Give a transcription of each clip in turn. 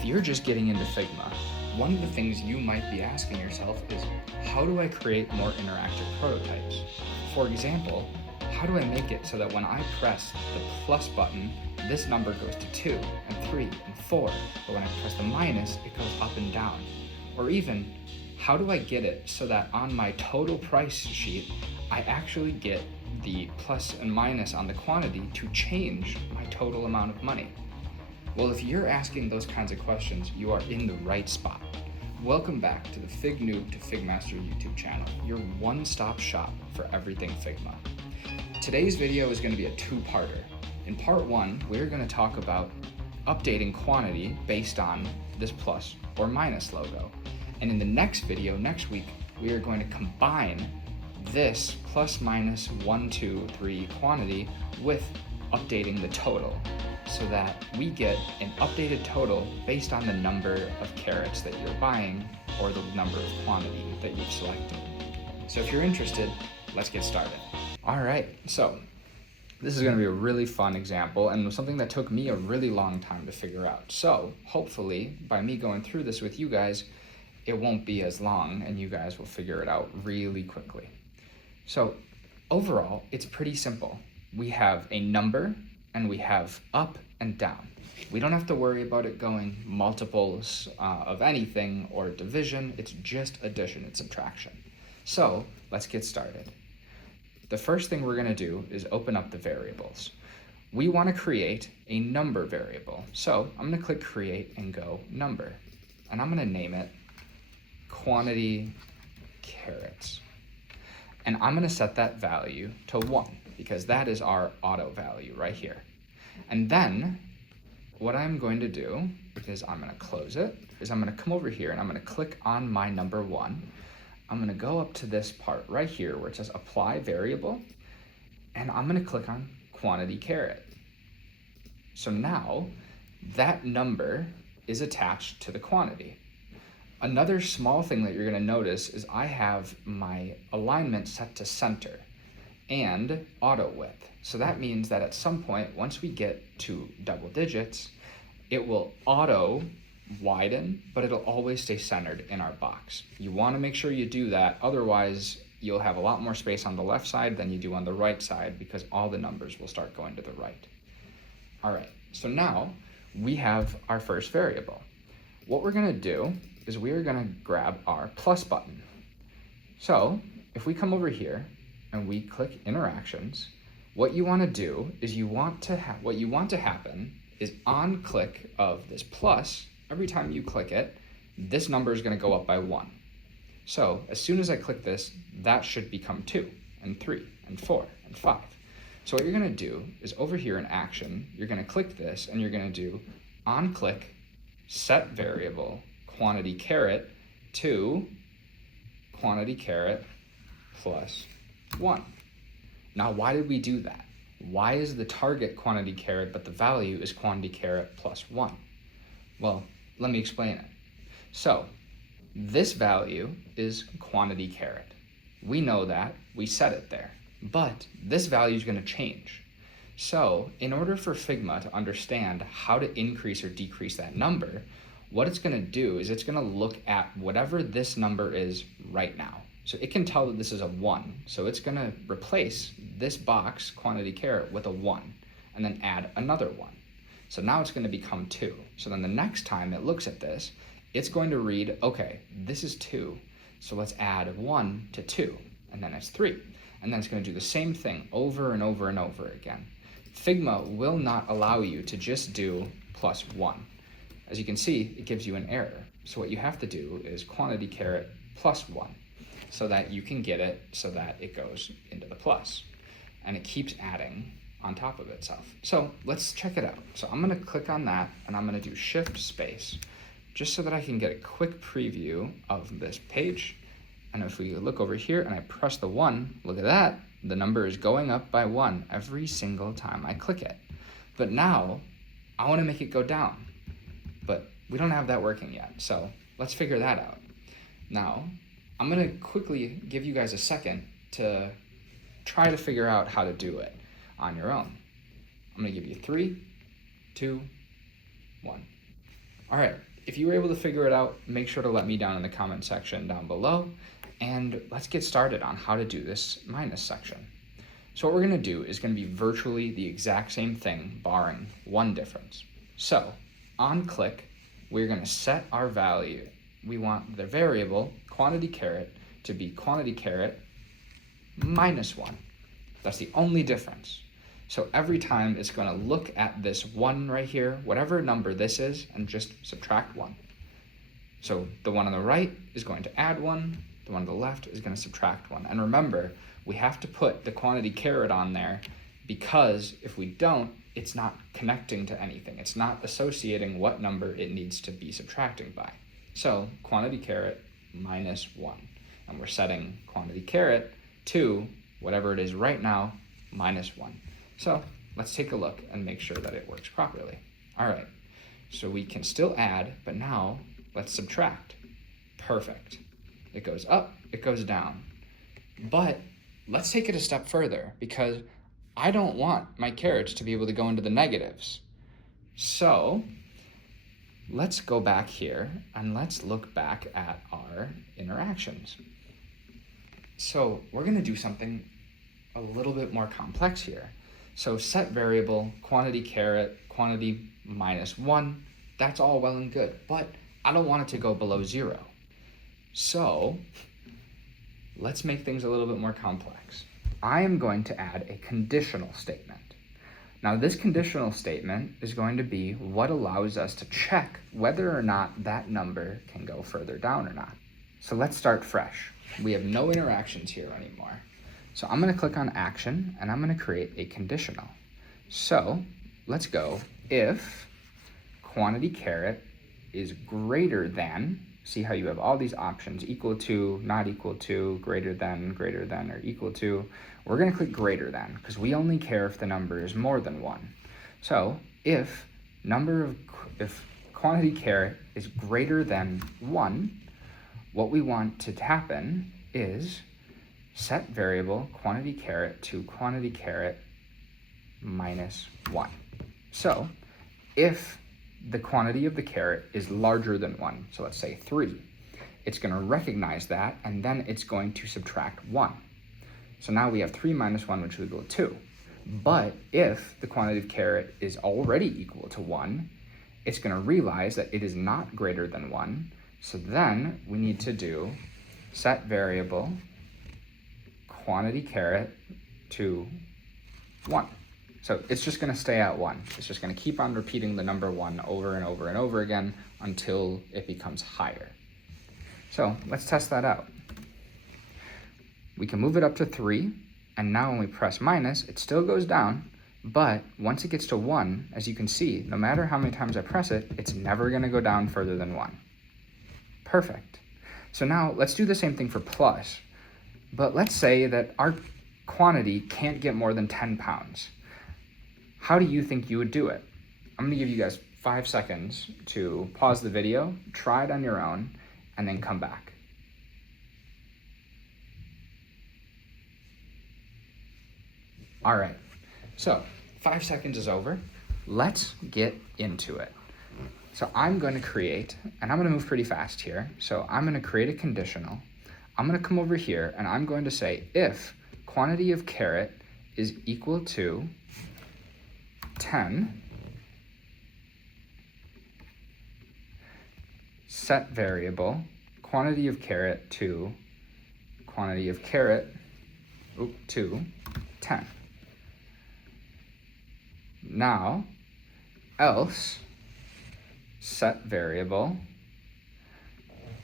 If you're just getting into Figma, one of the things you might be asking yourself is, how do I create more interactive prototypes? For example, how do I make it so that when I press the plus button, this number goes to 2 and 3 and 4, but when I press the minus, it goes up and down? Or even, how do I get it so that on my total price sheet, I actually get the plus and minus on the quantity to change my total amount of money? Well, if you're asking those kinds of questions, you are in the right spot. Welcome back to the Fignoob to Figmaster YouTube channel, your one-stop shop for everything Figma. Today's video is going to be a two-parter. In part one, we're going to talk about updating quantity based on this plus or minus logo. And in the next video, next week, we are going to combine this plus minus 1, 2, 3 quantity with updating the total, so that we get an updated total based on the number of carrots that you're buying or the number of quantity that you've selected. So if you're interested, let's get started. All right, so this is going to be a really fun example and something that took me a really long time to figure out. So hopefully by me going through this with you guys, it won't be as long and you guys will figure it out really quickly. So overall, it's pretty simple. We have a number and we have up and down. We don't have to worry about it going multiples of anything or division. It's just addition and subtraction. So let's get started. The first thing we're going to do is open up the variables. We want to create a number variable. So I'm going to click create and go number. And I'm going to name it quantity carrots. And I'm going to set that value to 1 because that is our auto value right here. And then what I'm going to do is I'm going to close it, is I'm going to come over here and I'm going to click on my number 1. I'm going to go up to this part right here where it says apply variable, and I'm going to click on quantity caret. So now that number is attached to the quantity. Another small thing that you're going to notice is I have my alignment set to center and auto width. So that means that at some point, once we get to double digits, it will auto widen, but it'll always stay centered in our box. You want to make sure you do that. Otherwise, you'll have a lot more space on the left side than you do on the right side because all the numbers will start going to the right. All right, so now we have our first variable. What we're going to do is we're going to grab our plus button. So if we come over here and we click interactions, what you want to do is what you want to happen is on click of this plus, every time you click it, this number is going to go up by 1. So as soon as I click this, that should become 2 and 3 and 4 and 5. So what you're going to do is over here in action, you're going to click this and you're going to do on click set variable quantity caret to quantity caret plus 1. Now, why did we do that? Why is the target quantity caret, but the value is quantity caret plus 1? Well, let me explain it. So this value is quantity caret. We know that, we set it there, but this value is going to change. So in order for Figma to understand how to increase or decrease that number, what it's going to do is it's going to look at whatever this number is right now. So it can tell that this is a 1. So it's going to replace this box, quantity caret, with a 1, and then add another 1. So now it's going to become 2. So then the next time it looks at this, it's going to read, okay, this is 2. So let's add 1 to 2, and then it's 3. And then it's going to do the same thing over and over and over again. Figma will not allow you to just do plus 1. As you can see, it gives you an error. So what you have to do is quantity caret plus 1 so that you can get it so that it goes into the plus. And it keeps adding on top of itself. So let's check it out. So I'm going to click on that and I'm going to do shift space just so that I can get a quick preview of this page. And if we look over here and I press the 1, look at that. The number is going up by 1 every single time I click it. But now I want to make it go down. But we don't have that working yet, so let's figure that out. Now, I'm going to quickly give you guys a second to try to figure out how to do it on your own. I'm going to give you 3, 2, 1. All right, If you were able to figure it out, make sure to let me down in the comment section down below, and let's get started on how to do this minus section. So what we're going to do is going to be virtually the exact same thing, barring one difference. So on click, we're going to set our value. We want the variable quantity caret to be quantity caret minus 1. That's the only difference. So every time it's going to look at this 1 right here, whatever number this is, and just subtract 1. So the one on the right is going to add 1, the one on the left is going to subtract 1. And remember, we have to put the quantity caret on there because if we don't, it's not connecting to anything. It's not associating what number it needs to be subtracting by. So quantity caret minus 1. And we're setting quantity caret to whatever it is right now, minus 1. So let's take a look and make sure that it works properly. All right, so we can still add, but now let's subtract. Perfect. It goes up, it goes down. But let's take it a step further because I don't want my carets to be able to go into the negatives. So let's go back here and let's look back at our interactions. So we're gonna do something a little bit more complex here. So set variable, quantity caret, quantity minus 1, that's all well and good, but I don't want it to go below 0. So let's make things a little bit more complex. I am going to add a conditional statement. Now this conditional statement is going to be what allows us to check whether or not that number can go further down or not. So let's start fresh. We have no interactions here anymore. So I'm going to click on action and I'm going to create a conditional. So let's go if quantity caret is greater than, see how you have all these options, equal to, not equal to, greater than, or equal to. We're going to click greater than because we only care if the number is more than 1. So if quantity caret is greater than 1, what we want to happen is set variable quantity caret to quantity caret minus 1. So if the quantity of the caret is larger than 1, so let's say 3, it's going to recognize that and then it's going to subtract 1. So now we have 3 minus 1, which would equal 2. But if the quantity of caret is already equal to 1, it's going to realize that it is not greater than 1. So then we need to do set variable quantity caret to 1. So it's just going to stay at 1. It's just going to keep on repeating the number 1 over and over and over again until it becomes higher. So let's test that out. We can move it up to 3, and now when we press minus, it still goes down, but once it gets to 1, as you can see, no matter how many times I press it, it's never going to go down further than 1. Perfect. So now let's do the same thing for plus. But let's say that our quantity can't get more than 10 pounds. How do you think you would do it? I'm going to give you guys 5 seconds to pause the video, try it on your own, and then come back. All right, so 5 seconds is over. Let's get into it. So I'm going to create, and I'm going to move pretty fast here. So I'm going to create a conditional. I'm going to come over here and I'm going to say if quantity of caret is equal to 10, set variable quantity of caret to quantity of caret to 10. Now, else set variable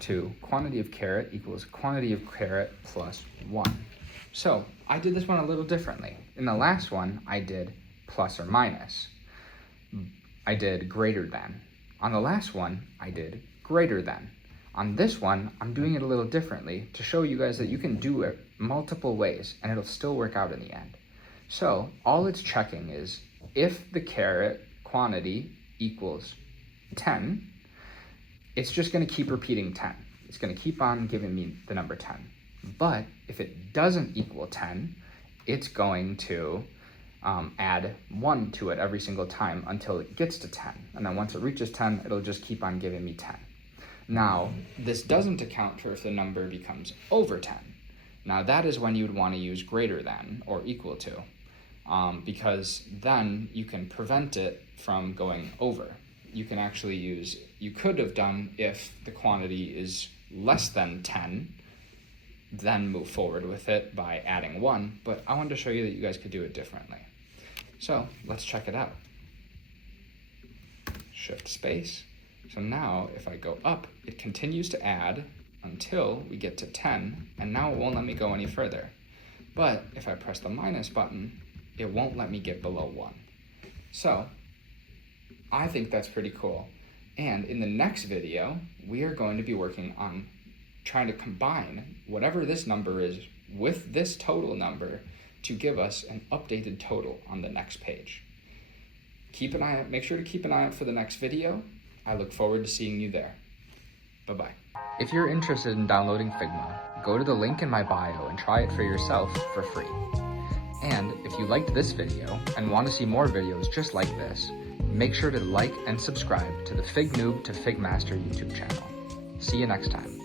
to quantity of caret equals quantity of caret plus 1. So I did this one a little differently. In the last one, I did plus or minus. I did greater than. On the last one, I did greater than. On this one, I'm doing it a little differently to show you guys that you can do it multiple ways and it'll still work out in the end. So all it's checking is if the caret quantity equals 10, it's just going to keep repeating 10. It's going to keep on giving me the number 10. But if it doesn't equal 10, it's going to add 1 to it every single time until it gets to 10. And then once it reaches 10, it'll just keep on giving me 10. Now, this doesn't account for if the number becomes over 10. Now, that is when you'd want to use greater than or equal to, because then you can prevent it from going over. You can actually use, you could have done if the quantity is less than 10, then move forward with it by adding 1, but I wanted to show you that you guys could do it differently. So let's check it out. Shift space. So now if I go up, it continues to add until we get to 10, and now it won't let me go any further. But if I press the minus button, it won't let me get below 1. So I think that's pretty cool. And in the next video, we are going to be working on trying to combine whatever this number is with this total number to give us an updated total on the next page. Keep an eye out, make sure to keep an eye out for the next video. I look forward to seeing you there. Bye-bye. If you're interested in downloading Figma, go to the link in my bio and try it for yourself for free. And if you liked this video and want to see more videos just like this, make sure to like and subscribe to the Fignoob to Figmaster YouTube channel. See you next time.